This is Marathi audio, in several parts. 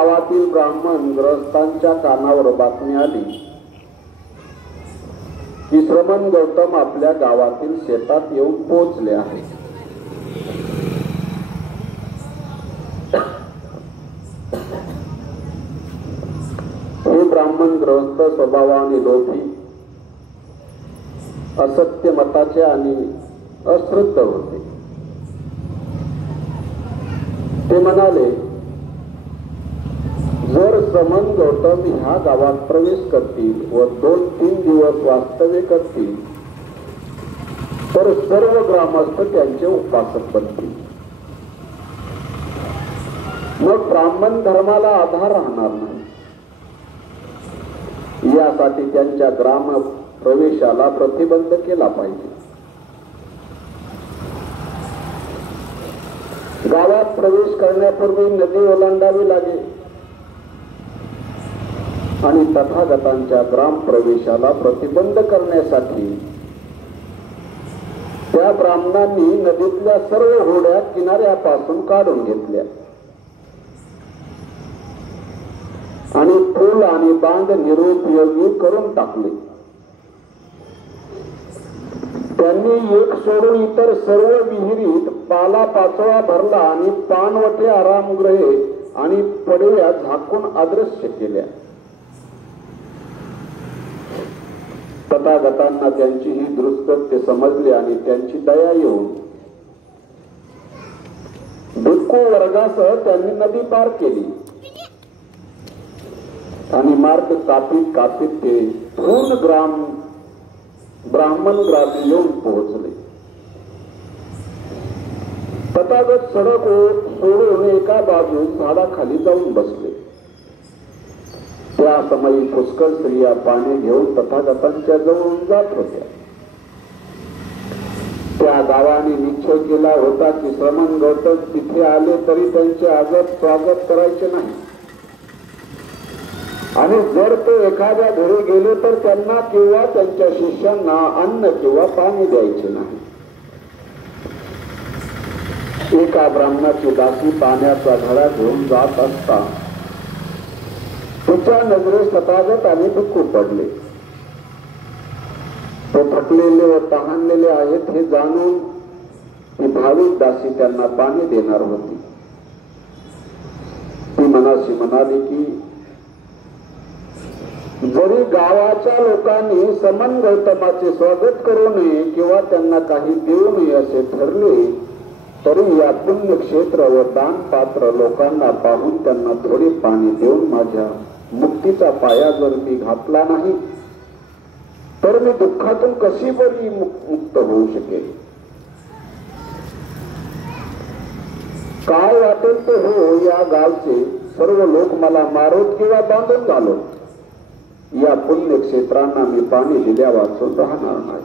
गावातील ब्राह्मण ग्रहस्थांच्या कानावर बातमी आली की श्रमण गौतम आपल्या गावातील शेतात येऊन पोहोचले आहे. हे ब्राह्मण ग्रहस्थ स्वभावाने लोभी, असत्य मताचे आणि अश्रद्ध होते. ते म्हणाले, जर श्रमण गौतम ह्या गावात प्रवेश करतील व 2-3 दिवस वास्तव्य करतील तर सर्व ग्रामस्थ त्यांचे उपासक बनतील. मग ब्राह्मण धर्माला आधार राहणार नाही. यासाठी त्यांच्या ग्राम प्रवेशाला प्रतिबंध केला पाहिजे. गावात प्रवेश करण्यापूर्वी नदी ओलांडावी लागेल आणि तथागतांच्या ग्राम प्रवेशाला प्रतिबंध करण्यासाठी त्या ब्राह्मणांनी नदीतल्या सर्व होड्या किनाऱ्यापासून काढून घेतल्या आणि पूल आणि बांध निरुपयोगी करून टाकले. त्यांनी एक सोडून इतर सर्व विहिरीत पाला पाचोळा भरला आणि पाणवठे, आरामगृहे आणि पडव्या झाकून अदृश्य केल्या. तथागतांना त्यांची ही दुष्कृत्य समजली आणि त्यांची दया येऊन भिक्खू वर्गासह त्यांनी नदी पार केली आणि मार्ग कापीत कापीत ते पूर्ण ब्राह्मण ग्रामी येऊन पोहोचले. तथागत सडक सोडून एका बाजूस झाडाखाली जाऊन बसले. त्या समयी पुष्कळ स्त्रिया पाणी घेऊन तथागतांच्या जवळून जात होत्या. त्या गावाने निश्चय केला होता की श्रमण गौतम तिथे आले तरी त्यांचे आदर स्वागत करायचे नाही आणि जर ते एखाद्या घरी गेले तर त्यांना किंवा त्यांच्या शिष्यांना अन्न किंवा पाणी द्यायचे नाही. एका ब्राह्मणाची दासी पाण्याचा घडा घेऊन जात असता तिच्या नजरेस तथागत आणि भिक्खू पडले. ते थकलेले व तहानलेले आहेत हे जाणून ती भाविक दासी त्यांना पाणी देणार होती. ती मनाशी म्हणाली की जरी गावाच्या लोकांनी श्रमण गौतमाचे स्वागत करू नये किंवा त्यांना काही देऊ नये असे ठरले तरी या पुण्यक्षेत्र व दान पात्र लोकांना पाहून त्यांना थोडे पाणी देऊन माझ्या मुक्तीचा पाया जर मी घातला नाही तर मी दुःखातून कशी बरी मुक्त होऊ शकेल. काय वाटेल ते हो, या गावचे सर्व लोक मला मारोत किंवा बांधून घालोत, या पुण्यक्षेत्रांना मी पाणी दिल्या वाचून राहणार नाही.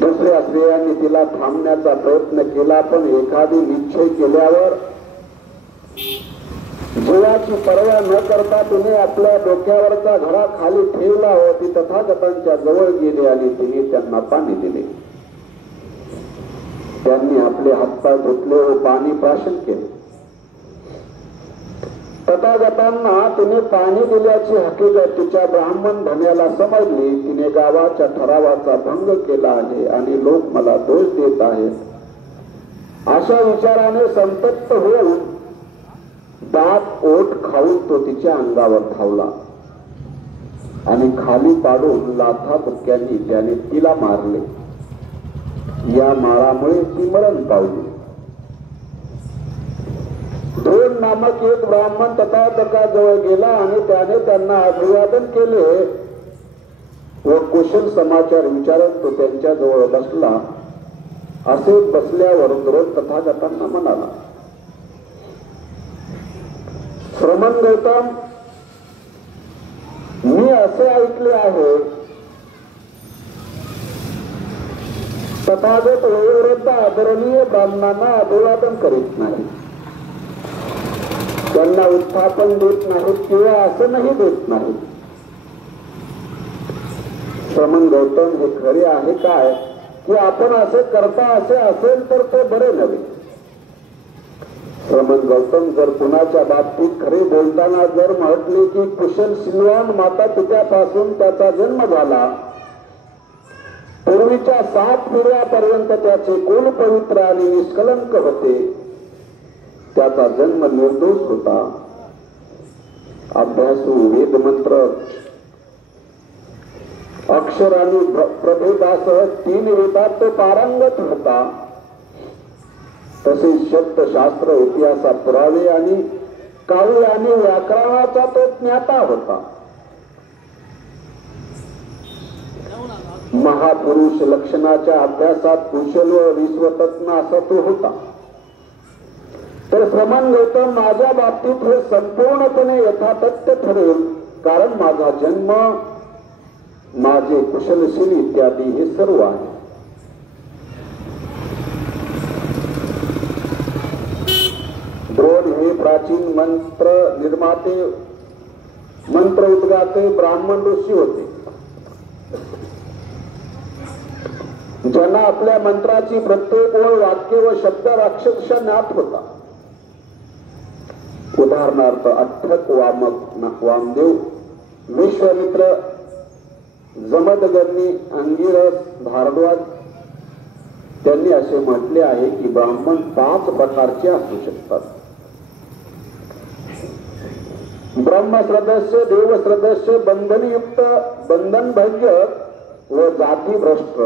दुसऱ्या स्त्रियांनी तिला थांबण्याचा प्रयत्न केला पण एखादी निश्चय केल्यावर जीवाची पर्वा न करता तिने आपल्या डोक्यावरचा घडा खाली ठेवला व ती तथागतांच्या जवळ गेली आणि तिने त्यांना पाणी दिले. त्यांनी आपले हातपाय धुतले व पाणी प्राशन केले. तथागतांना तिने पाणी दिल्याची हकीकत तिच्या ब्राह्मण धन्याला समजली. तिने गावाच्या ठरावाचा भंग केला आहे आणि लोक मला दोष देत आहेत अशा विचाराने संतप्त होऊन दात ओठ खाऊन तो तिच्या अंगावर धावला आणि खाली पाडून लाथा बुक्क्यांनी त्याने तिला मारले. या मारामुळे ती मरण पावली. ध्रुव नामक एक ब्राह्मण तथागताजवळ गेला आणि त्याने त्यांना अभिवादन केले व कुशल समाचार विचारत तो त्यांच्या जवळ बसला. असे बसल्यावर ध्रुव तथागतांना म्हणाला, श्रमण गौतम, मी असे ऐकले आहे तथागत वयोवृद्ध आदरणीय ब्राह्मणांना अभिवादन करीत नाही, त्यांना उत्थापन देत नाहीत किंवा आसनही देत नाहीत. श्रमण गौतम, हे खरे आहे काय की आपण असे करता असे असेल तर ते बरे नव्हे. श्रमण गौतम जर कुणाच्या बाबतीत खरे बोलताना जर म्हटले की कुशल सिलवान माता पित्यापासून त्याचा जन्म झाला, पूर्वीच्या 7 पिढ्यापर्यंत त्याचे कुल पवित्र आणि निष्कलंक होते, त्याचा जन्म निर्दोष होता, अभ्यासू वेदमंत्र अक्षर आणि प्रभेदासह 3 वेदात तो पारंगत होता, तसेच शब्दशास्त्र इतिहासात पुरावे आणि काव्य आणि व्याकरणाचा तो ज्ञाता होता. महापुरुष लक्षणाच्या अभ्यासात कुशल व विश्वतज्ञ असा तो होता. तर श्रमण गौतम माझ्या बाबतीत हे संपूर्णपणे यथातथ्य ठरेल, कारण माझा जन्म, माझे कुशलशील इत्यादी हे सर्व आहे. द्रोण हे प्राचीन मंत्र निर्माते, मंत्र उद्गाते ब्राह्मण ऋषी होते, ज्यांना आपल्या मंत्राची प्रत्येक ओळ, वाक्य व शब्द अक्षरशः ज्ञात होता. उदाहरणार्थ अठ्ठक वामदेव, विश्वामित्र, जमदग्नी, अंगिरस, भारद्वाज त्यांनी असे म्हटले आहे की ब्राह्मण 5 प्रकारचे असू शकतात. ब्रह्म सदस्य, देव सदस्य, बंधनयुक्त, बंधनभंजक व जातीभ्रष्ट.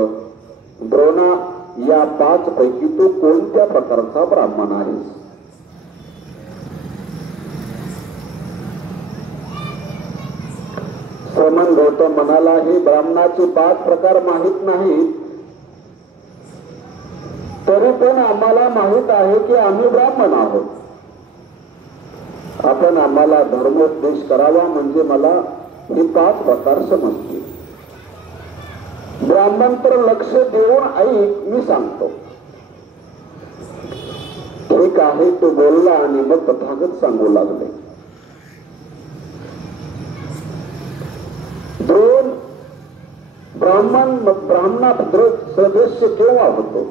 द्रोणा, या 5 पैकी तू कोणत्या प्रकारचा ब्राह्मण आहेस? श्रमण गौतम म्हणाला, हे ब्राह्मणाचे 5 प्रकार माहित नाहीत, तरी पण आम्हाला माहित आहे की आम्ही ब्राह्मण आहोत. आपण आम्हाला धर्मोपदेश करावा म्हणजे मला हे 5 प्रकार समजतील. ब्राह्मण तर लक्ष देऊन ऐक, मी सांगतो. ठीक आहे, तो बोलला आणि मग तथागत सांगू लागले. द्रोण, ब्राह्मण ब्राह्मणा सदस्य केव्हा होतो?